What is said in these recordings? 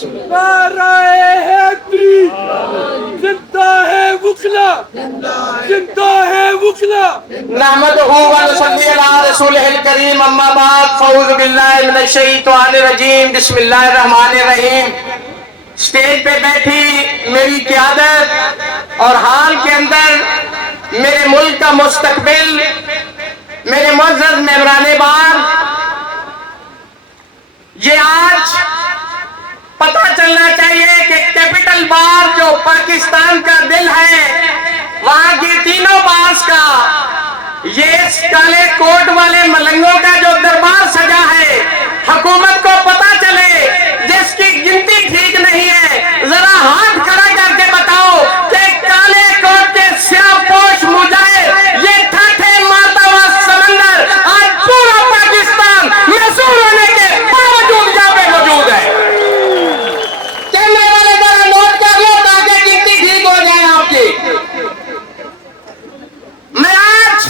नाराए हैदरी, जिंदा है वकला, जिंदा है वकला। नहमदुहु व नसल्ली अला रसूलिहिल करीम, अम्मा बाद, फ़ऊज़ु बिल्लाहि मिनश शैतानिर रजीम, बिस्मिल्लाहिर रहमानिर रहीम। स्टेज पे बैठी मेरी क़यादत और हाल के अंदर मेरे मुल्क का मुस्तकबिल, मेरे मुअज़्ज़ज़ मेहमाने बार, ये आज पता चलना चाहिए कि कैपिटल बार जो पाकिस्तान का दिल है, वहां की तीनों बार्स का, ये काले कोट वाले मलंगों का जो दरबार सजा है, हुकूमत को पता चले जिसकी गिनती ठीक नहीं है। जरा हाथ खड़ा करके बताओ कि काले कोट के स्याहपोश मुजाहिद, ये ठाठे मारता हुआ समंदर आज पूरा पाकिस्तान महसूस होने के बावजूद यहाँ पे मौजूद है। कहने वाले जरा नोट कर लो ताकि गिनती ठीक हो जाए आपकी। मैं आज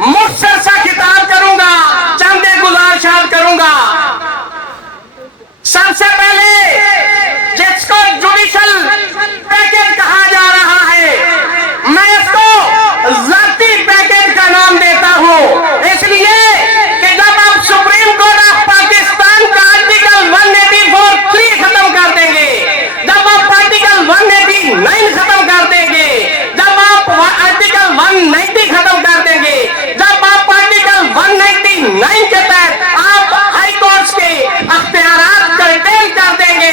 मुख्तसर सा खिताब करूंगा, चंद गुजारिशात करूंगा। सबसे पहले जिसको जुडिशल पैकेज कहा जा रहा है, मैं इसको जाती पैकेज का नाम देता हूं, इसलिए कि जब आप सुप्रीम कोर्ट ऑफ पाकिस्तान का आर्टिकल 184(3) खत्म कर देंगे, जब आप आर्टिकल 189 खत्म कर देंगे, जब आप आर्टिकल 190 खत्म कर देंगे, जब आप आर्टिकल 199 के तहत आप हाई कोर्ट के अख्तियारात कर्टेल कर देंगे,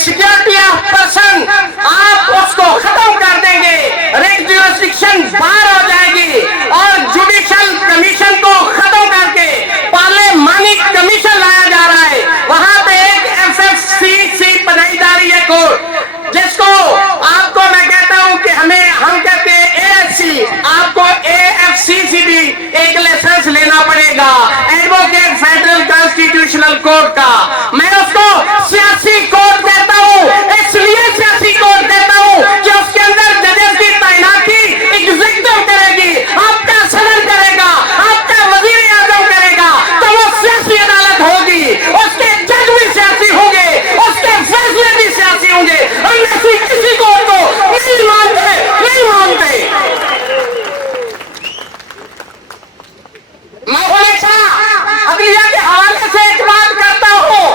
सिक्योरिटी ऑफ पर्सन आप उसको खत्म कर देंगे, रेट ज्यूरिसडिक्शन बाहर हो जाएगी और जुडिशल कमीशन को खत्म करके पार्लियामानी कमीशन लाया जा रहा है। वहां पे एक FFCC बनाई जा रही है कोर्ट, जिसको आपको मैं कहता हूं कि हम कहते हैं AFC, आपको AFCC भी एक लाइसेंस लेना पड़ेगा, एडवोकेट फेडरल कॉन्स्टिट्यूशनल कोर्ट का। मैं उसको सियासी कोर्ट कहता हूं, इसलिए सियासी कोर्ट कहता हूं कि उसके अंदर जजेस की तैनाती एग्जीक्यूटिव करेगी, आपका सदर करेगा, आपका वजीर आजम करेगा, तो वो सियासी अदालत होगी, उसके जज भी सियासी होंगे, उसके फैसले भी सियासी होंगे। हम ऐसी किसी कोर्ट को नहीं मानते, नहीं मानते। मैं हमेशा अदलिया के हवाले से एक बात करता हूं,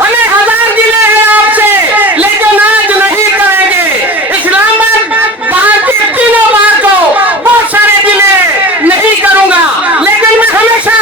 हमें 1000 जिले हैं आपसे, लेकिन आज नहीं करेंगे। इस्लामाबाद बाहर की तीनों बार को बहुत सारे जिले नहीं करूंगा, लेकिन मैं हमेशा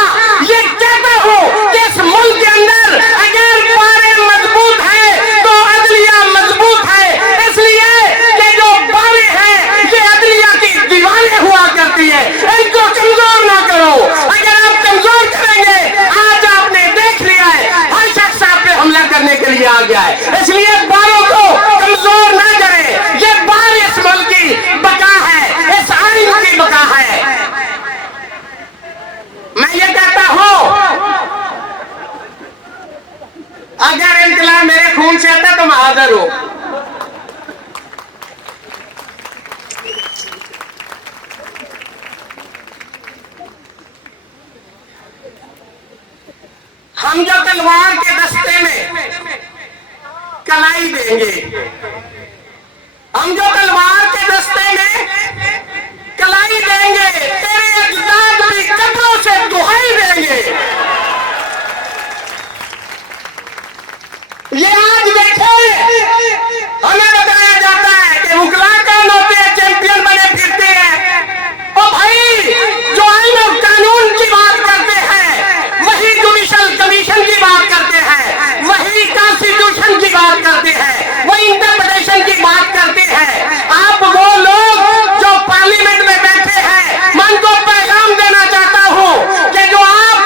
ये कहता हूं कि इस मुल्क के अंदर अगर बारे मजबूत है तो अदलिया मजबूत है, इसलिए कि जो बारे हैं ये अदलिया की दीवारें हुआ करती है, इनको कमजोर ना करो। अगर आप कमजोर करेंगे, आज आपने देख लिया है हर शख्स आप पे हमला करने के लिए आ गया है, इसलिए बारों को कमजोर ना करें। ये बार इस मुल्क की बका है, इस आइन की बका है। मैं ये कहता हूं अगर इनकलाब मेरे खून से आता तो मैं हाजिर हूं। हम जो तलवार के दस्ते में कलाई देंगे, हम जो तलवार के दस्ते में कलाई देंगे, तेरे अजदाद भी कब्रों से दुहाई देंगे। ये आज देखे हमें बताया जाता है कि मुगला कौन होते हैं, चैंपियन बने फिरते हैं। ओ भाई, जो आइन और कानून की बात करते हैं वही जुडिशल कमीशन की बात करते हैं, वही कॉन्स्टिट्यूशन की बात करते हैं, वही इंटरप्रिटेशन की बात करते हैं। आप वो लोग जो पार्लियामेंट में बैठे हैं, मैं उनको पैगाम देना चाहता हूं कि जो आप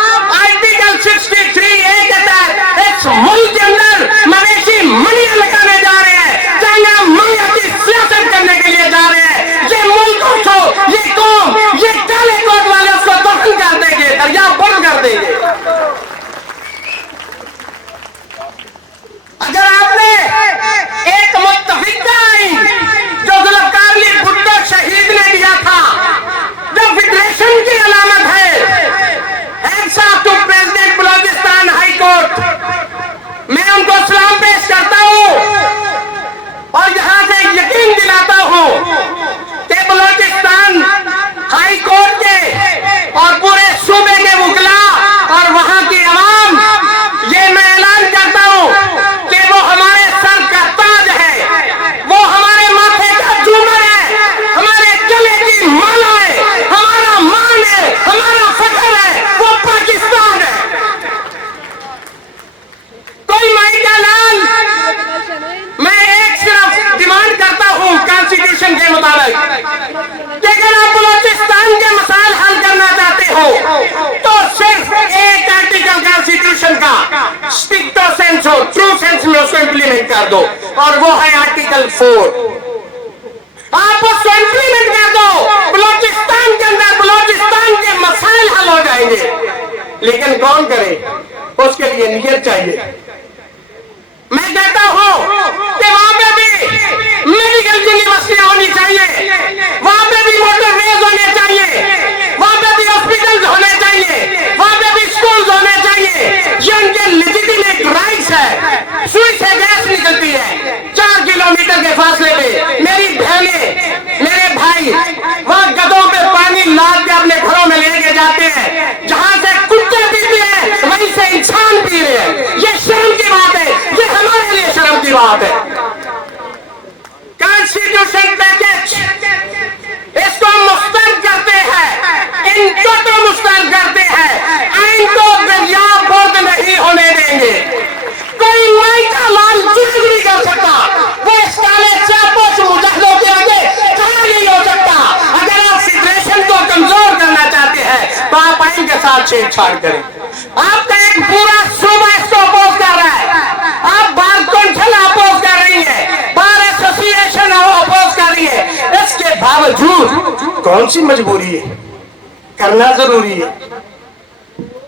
कॉन्स्टिट्यूशन का स्ट्रिक्टो सेंस हो, ट्रू सेंस में उसको इंप्लीमेंट कर दो, और वो है आर्टिकल 4। आप उसको इंप्लीमेंट कर दो, बलूचिस्तान के अंदर बलूचिस्तान के मसाइल हल हो जाएंगे। लेकिन कौन करे, उसके लिए नियत चाहिए। मैं कहता हूं कि वहां पे भी मेडिकल यूनिवर्सिटियां होनी चाहिए, वहां पे भी मोटरवेज होने चाहिए, वहां पे भी हॉस्पिटल होने चाहिए, वहां पे भी स्कूल होने चाहिए। ये उनके लेजिटिमेट राइट्स है। सुई से गैस निकलती है 4 किलोमीटर के फासले पे, मेरी बहनें मेरे भाई वहां गधों पे पानी लाद के अपने घरों में लेके जाते हैं। जहां से कुत्ते पीते हैं वहीं से इंसान पी रहे हैं। ये शर्म की बात है, ये हमारे लिए शर्म की बात है। कॉन्स्टिट्यूशन पैकेज इसको मुस्तरद करते हैं, इनको तो मुस्तरद करते हैं, आइन को दरियाबोर्द नहीं होने देंगे। कोई माई का लाल चूक नहीं कर सकता, वो इस काले चापोश मुजाहिदों के आगे खड़ा नहीं हो सकता। अगर आप फेडरेशन को कमजोर करना चाहते हैं तो आप आइन के साथ छेड़छाड़ करें। आपका एक पूरा सूबा इसको अपोज कर रहा है, आप बार कौंसिल अपोज कर रही है, बार एसोसिएशन अपोज कर रही है। इसके बावजूद कौन सी मजबूरी है, करना जरूरी है।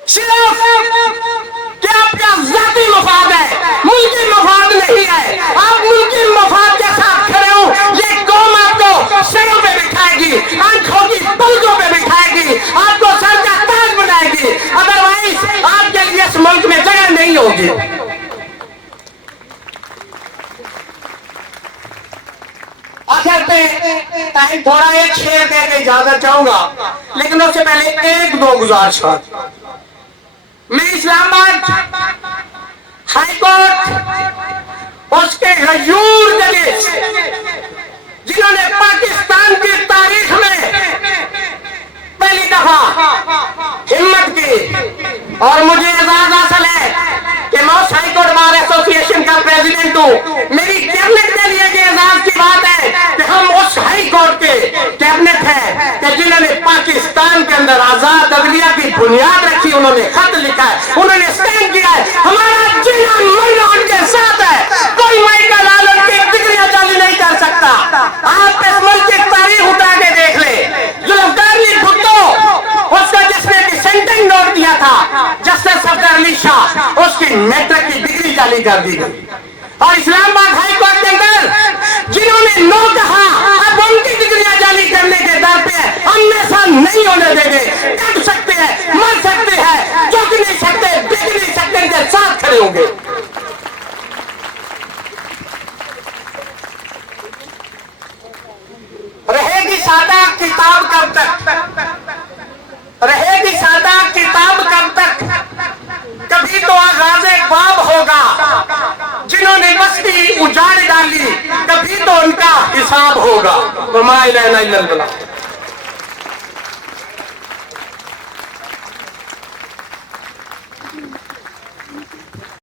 सिर्फ क्या आपका जाती मफाद है, मुल्की मफाद नहीं है। आप मुल्की मफाद के साथ खड़े हो, ये कौम आपको सरों पे बिठाएगी, आंखों की पलकों पे बिठाएगी, आपको सर का ताज बनाएगी। अदरवाइज आपके लिए इस मुल्क में जगह नहीं होगी। आखिर पे टाइम थोड़ा एक शेर दे के इजाजत चाहूंगा, लेकिन उससे पहले एक दो गुजारिश। मैं इस्लामाबाद हाई कोर्ट उसके गयूर जजेस जिन्होंने पाकिस्तान की तारीख में पहली दफा हिम्मत की, और मुझे एजाज हासिल है कि मैं उस हाई कोर्ट बार एसोसिएशन का प्रेसिडेंट हूं। मेरी कैबिनेट के लिए ये एजाज की बात है कि हम उस हाई कोर्ट के कैबिनेट है कि जिन्होंने पाकिस्तान के अंदर आजाद अदलिया की बुनियाद रखी, उन्होंने खत लिखा है, उन्होंने स्टैंड किया है। हमारा जीना मरना उनके साथ है, कोई माई का लाल उनकी डिग्रियां जाली नहीं कर सकता। आप इस मुल्क की तारीख उठा के देख ले, जुल्फकारनी भुट्टो उसका जिसने डिसेंटिंग नोट दिया था जस्टिस सफदर अली शाह, उसकी मैट्रिक की डिग्री जाली कर दी गई। और इस्लामाबाद हाई कोर्ट के अंदर जिन्होंने नो कहा, अब उनकी डिग्रियां जाली करने के दर पे हमेशा नहीं होने देंगे। कर सकते हैं, मर सकते हैं, झुक नहीं सकते, बिक नहीं सकते, इनके साथ खड़े होंगे। रहेगी सादा किताब कब तक, रहेगी सादा किताब कब तक। कभी तो आगाज़े बाब होगा, जिन्होंने बस्ती उजाड़ डाली, कभी तो उनका हिसाब होगा। वमा इलैना इल्लल्लाह।